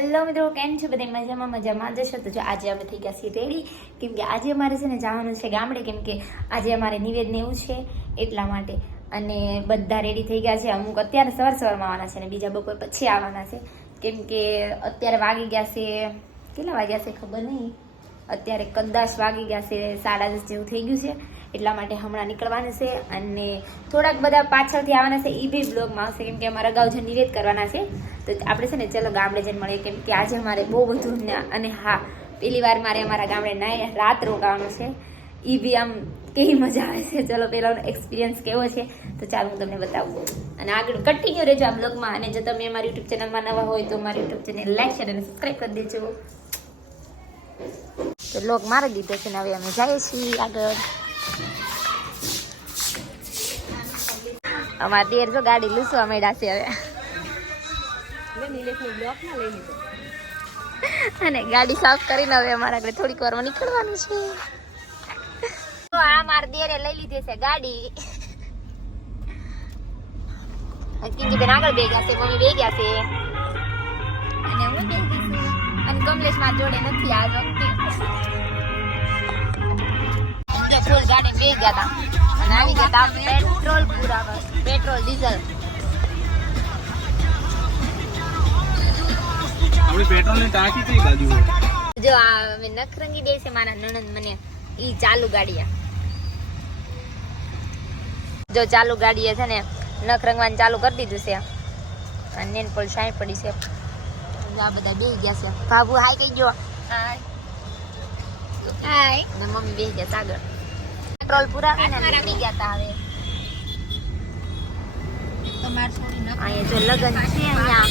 Hello મિત્રો, કેમ છો? બધા મજામાં? મજામાં જશો તો જો આજે અમે થઈ ગયા છીએ રેડી. કેમ કે આજે અમારે છે ને જવાનું છે ગામડે. કેમ કે આજે અમારે નિવેદન એવું છે એટલા માટે. અને બધા રેડી થઈ ગયા છે. અમુક અત્યારે સવાર સવારમાં આવવાના છે ને બીજા બપોર પછી આવવાના છે. કેમ કે અત્યારે વાગી ગયા છે, કેટલા વાગ્યા છે ખબર નહીં. અત્યારે કદાચ વાગી ગયા છે સાડા દસ જેવું થઈ ગયું છે. એટલા માટે હમણાં નીકળવાનું છે અને થોડાક બધા પાછળથી આવવાના છે એ બી બ્લોગમાં આવશે. કેમ કે અમારા અગાઉ જે નિવેદ કરવાના છે, તો આપણે છે ને ચલો ગામડે જઈને મળીએ. કેમ કે આજે અમારે બહુ બધું અને હા પહેલી વાર મારે અમારા ગામડે ના રાત રોકાવાનું છે. એ બી આમ કેવી મજા આવે છે. ચલો પેલાનો એક્સપિરિયન્સ કેવો છે, તો ચાલો હું તમને બતાવું. અને આગળ કન્ટિન્યુ રહેજો આ બ્લોગમાં. અને જો તમે અમારી યુટ્યુબ ચેનલમાં નવા હોય તો મારી યુટ્યુબ ચેનલ લાઈક શેર અને સબસ્ક્રાઈબ કરી દેજો. તો લોક મારી દીધો છે ને હવે અમે જઈએ છીએ આગળ. અમારા દેર જો ગાડી લૂસવા માંડ્યા છે હવે. અને ગાડી સાફ કરીને હવે અમારા આગળ થોડીક વારમાં નીકળવાનું છે. આ મારા દેરે લઈ લીધી છે ગાડી. કિંજી બેન આગળ બે છે, મમ્મી બે ગયા છે. અને હું અને કમલેશમાં જોડે નથી આ વખતે. ફૂલ ગાડી બે ગયા હતા અને આવી ગયા હતા પેટ્રોલ પૂરા પેટ્રોલ ડીઝલ. આપણી પેટ્રોલની ટાંકી કઈ બાજુ જો આ અમે નખરંગી દે છે મારા નણંદ મને ઈ ચાલુ ગાડીયા જો ચાલુ ગાડીએ છે ને નખ રંગવાનું ચાલુ કરી દીધું છે. અને નેન પોલ શાય પડી છે. આ બધા બે ગયા છે. બાબુ હાય કઈ ગયો? હાય. હાય ને મમ્મી બેહી ગયા આગળ પેટ્રોલ પૂરા કરીને નીકળી ગયા તા હવે. અહીંયા જો લગન છે અહીંયા.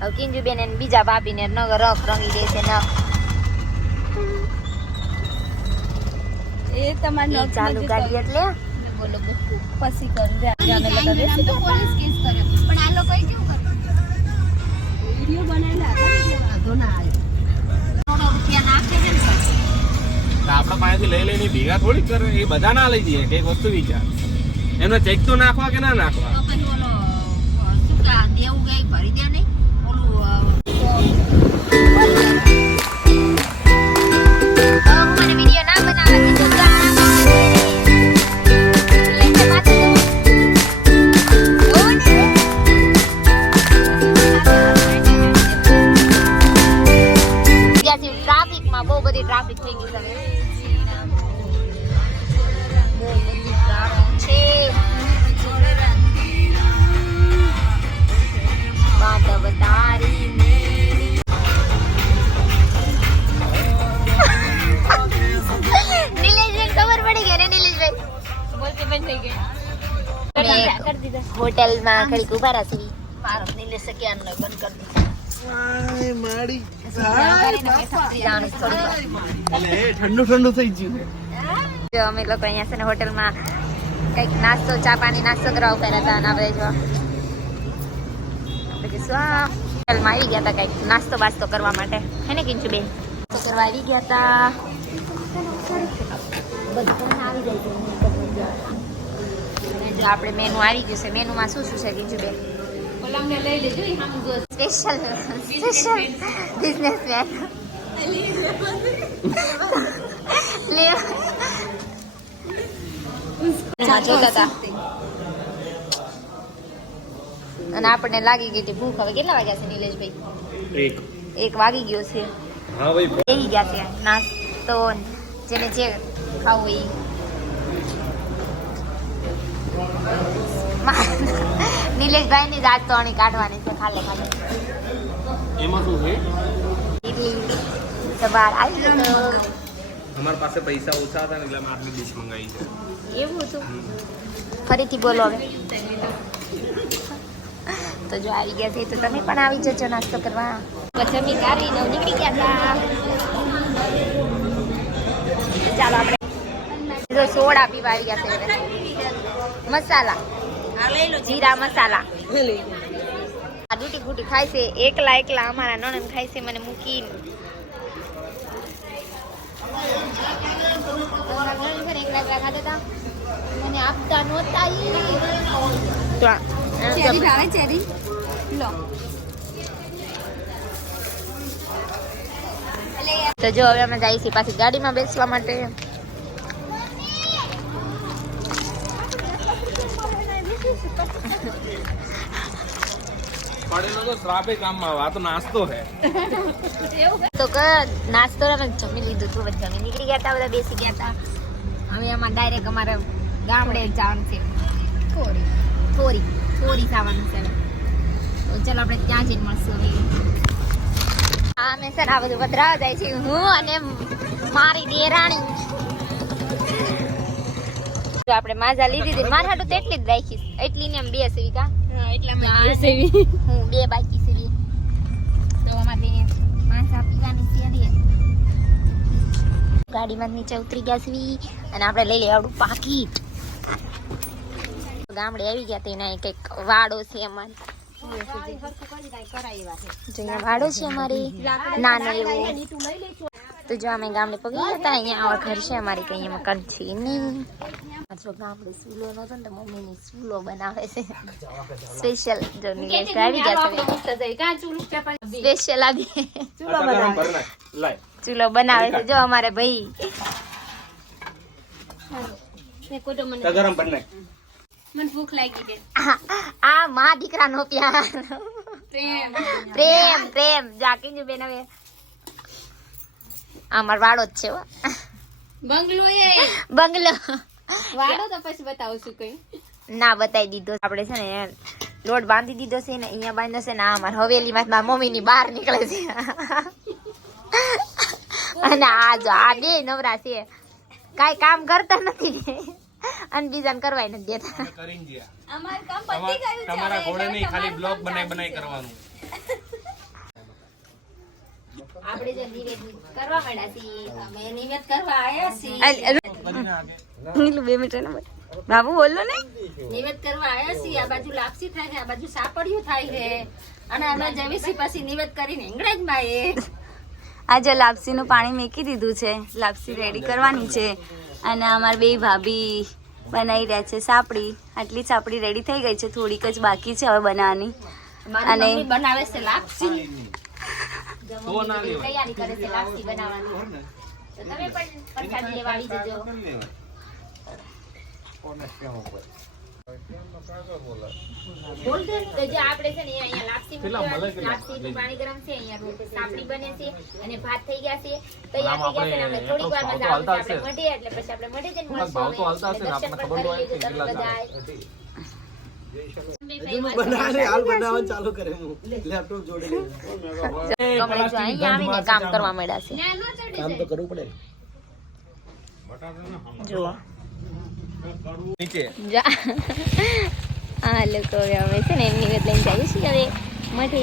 હવે કિંજુ બેન એને બીજા ભાભી ને નગર રફ રંગી દે છે નખ એ તમારી ઈ ચાલુ ગાડી એટલે. બોલો પછી કરું. તો પોલીસ કેસ કરે પણ આ લોકો કેવું કરે વિડિયો આપણા પાસેથી લઈ લઈને ભેગા થોડી કરે એ બધા ના લઈ જઈએ કંઈક વસ્તુ વિચાર. એનો ચેક તો નાખવા કે ના નાખવા? દેવું કઈ ભરી દે નહીં? ઓલું હોટેલમાં ઘડીક ઊભા રાખી મારો નીલેશ કે નો બંધ કરી દીધા. ઠંડુ ઠંડુ થઈ ગયું. જો અમે લોકો અહીંયા છે ને હોટલમાં કંઈક નાસ્તો ચા પાણી નાસ્તો કરવા ઊભા હતા અને આપણે જો પછી શું હોટલમાં આવી ગયા હતા કંઈક નાસ્તો બાસ્તો કરવા માટે. હે ને કિંચુ બેન કરવા આવી ગયા હતા. અને જો આપણે મેનુ આવી ગયું છે મેનુમાં શું શું છે બીજું બેન? ઓલામને લઈ લેજો ઈ સામું જો સ્પેશિયલ સ્પેશિયલ બિઝનેસમેન અને આપણને લાગી ગઈ હતી ભૂખ. હવે કેટલા વાગ્યા છે નિલેશભાઈ? એક. એક વાગી ગયો છે. હા ભાઈ. ગયા છે. નાસ્તો જેને જે ખાવું એ નિલેશભાઈ ની દાંત તો અણી કાઢવાની છે ખાલે ખાલે. એમાં શું છે? ઇડલી સવાર આવી અમારા પાસે પૈસા ઓછા હતા ને એટલે અમે આટલી ડીશ મંગાવી છે. એવું હતું? ફરીથી બોલો હવે. તો જો આવી ગયા છે તો તમે પણ આવી જજો નાસ્તો કરવા. જમી કાઢી નવ નીકળી ગયા હતા. ચાલો આપણે સોડા પીવા આવી ગયા છે મસાલા જીરા મસાલા આ ડૂટી ફૂટી ખાય છે એકલા એકલા અમારા નણંદ ખાય છે મને મૂકીને તમારા નણંદ છે ને એકલા એકલા ખાતા હતા મને આપતા નહોતા ઈ. તો આ- ચેરી ભાવે ચેરી લો તો જો હવે અમે જઈએ છીએ પાછી ગાડીમાં બેસવા માટે પડેલો તો શ્રાપે કામમાં આ તો નાસ્તો હે તો ક નાસ્તો અમે જમી લીધું હતું બધા જમી નીકળી ગયા હતા બધા બેસી ગયા હતા હવે એમાં ડાયરેક્ટ અમારે ગામડે જવાનું છે. થોરી થોરી થોરી થવાનું છે તો ચાલો આપણે ત્યાં જઈને મળશું હવે. હા અમે સર આ બધું પધરાવા જાય છે. હું અને મારી દેરાણી આપણે માજા લીધી હતી મારા હાટું તો એટલી જ રાખી એટલી ને એમ બે સેવિકા હા એટલા સેવી. હું બે બાકી સેવી. તો અમારે માસા પીવાની હજી. ગાડીમાં નીચે ઉતરી ગયા છીએ અને આપણે લઈ લઈએ આવડું પાકીટ. ગામડે આવી ગયા તેના કંઈક વાડો છે અમારે. વાડો છે અમારે. નાનો એવો. તો જો અમે ગામડે પગી હતા અહીંયા આવા ઘર છે અમારી કઈ મકાન છે નહીં. જો ગામડે સૂલો નતો ને તો મમ્મીની સૂલો બનાવે છે. સ્પેશિયલ જો નિલેશ આવી ગયા છે. સ્પેશિયલ આવી ચૂલો બનાવે લાય. ચૂલો બનાવે છે જો અમારે ભાઈ. ગરમ મને ભૂખ લાગી ગઈ આ- માં દીકરા નો પ્યાર. પ્રેમ. પ્રેમ પ્રેમ. જાકી જ બેન હવે અમાર વાડો જ છે બંગલો એ. બંગલો. વાળો તો પછી બતાવું છું કઈ. ના બતાવી દીધો આપણે છે ને લોટ બાંધી દીધો છે ને અહીંયા બાંધ્યો છે ને આ મારા હવેલીમાં મમ્મી મમ્મીની બહાર નીકળે છે. અને આ જો આ બે નવરા છે. કાંઈ કામ કરતા નથી અને બીજાને કરવાય નથી દેતા. કરીને જ્યાં અમાર કામ તમા- તમારા ઘોડે નહીં ખાલી બ્લોગ બનાવી બનાવી કરવાનું. આપણે જે નિવેદ કરવા માંડ્યા છીએ અમે નિવેદ કરવા આયા છીએ. બે મિનિટ બાબુ બોલો ને. નિવેદ કરવા આવ્યા છીએ. આ બાજુ લાપસી થાય છે આ બાજુ સાપડિયું થાય છે. અને અમે જવીસી પછી નિવેદ કરીને ઇંગ્રેજમાં એ આજે લાપસીનું પાણી મેકી દીધું છે. લાપસી રેડી કરવાની છે. અને અમારા બે ભાભી બનાવી રહ્યા છે સાપડી. આટલી સાપડી રેડી થઈ ગઈ છે. થોડીક જ બાકી છે હવે બનાવવાની. અને- બનાવે છે લાપસી. તૈયારી કરે છે લાપસી બનાવવાની. તો તમે પણ પ્રસાદ લેવા આવી જજો. બોલ તો જે આપણે છે ને અહીંયા લાપસી લાપસીનું પાણી ગરમ છે અહીંયા રોટી સાપડી બને છે અને ભાત થઈ ગયા છે. તૈયાર થઈ ગયા છે થોડીક વારમાં ભાવ તો હાલતા આપણે હશે. એટલે પછી આપણે મળી જઈને મળશું દર્શન પણ કરી તમે કામ કરવા છે તો કરવું પડે. જુઓ આ લોકો હવે અમે છે ને એમની વેત લઈને જઈએ છીએ હવે મઠે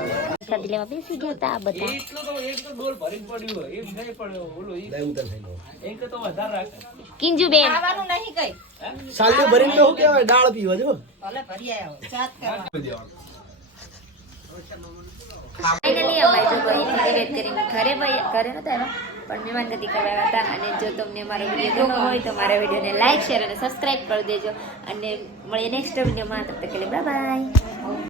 પ્રસાદ લેવા બેસી ગયા હતા આ બધા. એટલું તો એક તો ડોલ ભરી પડ્યું હોય નહીં પડ્યો ઓલો ઈ. એક તો વધારે રાખે. કિંજુ બેન ખાવાનું નહીં કઈ. સાલી ભરીને તો શું કહેવાય? દાળ પીવા જો. ભલે ભરી આવ્યો ચાત કરવા. ફાઇનલી અમારે તો કોઈ નિવેદ કરીને. ઘરે ભાઈ ઘરે નતા એમાં પણ મહેમાન ગતિ કરવા હતા. અને જો તમને મારો વીડિયો ગમ્યો હોય તો મારા વિડીયોને લાઈક શેર અને સબસ્ક્રાઈબ કરી દેજો. અને મળીએ નેક્સ્ટ વિડીયોમાં. તબ તક બાય